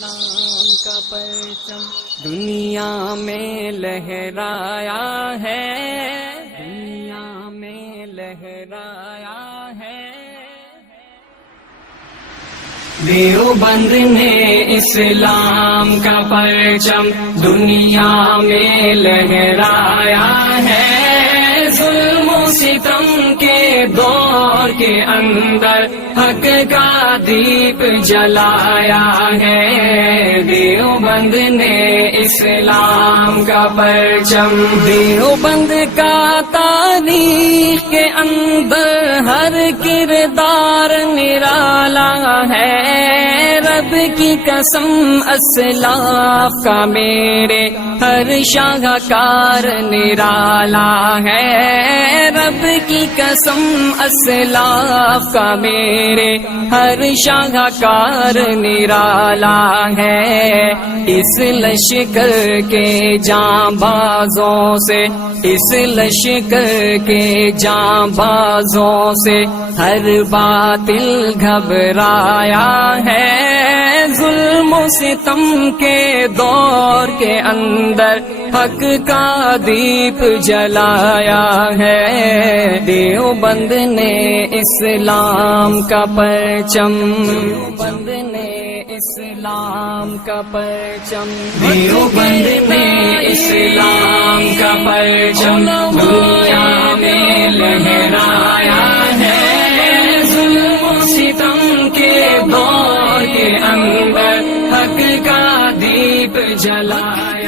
اسلام کا پرچم دنیا میں لہرایا ہے، دنیا میں لہرایا ہے۔ دیوبند نے اسلام کا پرچم دنیا میں لہرایا ہے، ظلم و ستم کے دور کے اندر حق کا دیپ جلایا ہے۔ دیوبند نے اسلام کا پرچم، دیوبند کا تاریخ کے اندر ہر کردار نرالا ہے۔ رب کی قسم اسلاف کا میرے ہر شاہکار نرالا ہے۔ رب کی قسم اسلاف کا میرے ہر شاہکار نرالا ہے۔ اس لشکر کے جاں بازوں سے، اس لشکر کے جاں بازوں سے ہر باطل گھبرایا ہے۔ ظلم و ستم کے دور کے اندر حق کا دیپ جلایا ہے۔ دیوبند نے اسلام کا پرچم، دیوبند نے اسلام کا پرچم، دیوبند نے اسلام کا پرچم دنیا میں لہرایا ہے۔ ظلم و ستم کے دور کے اندر حق کا دیپ جلایا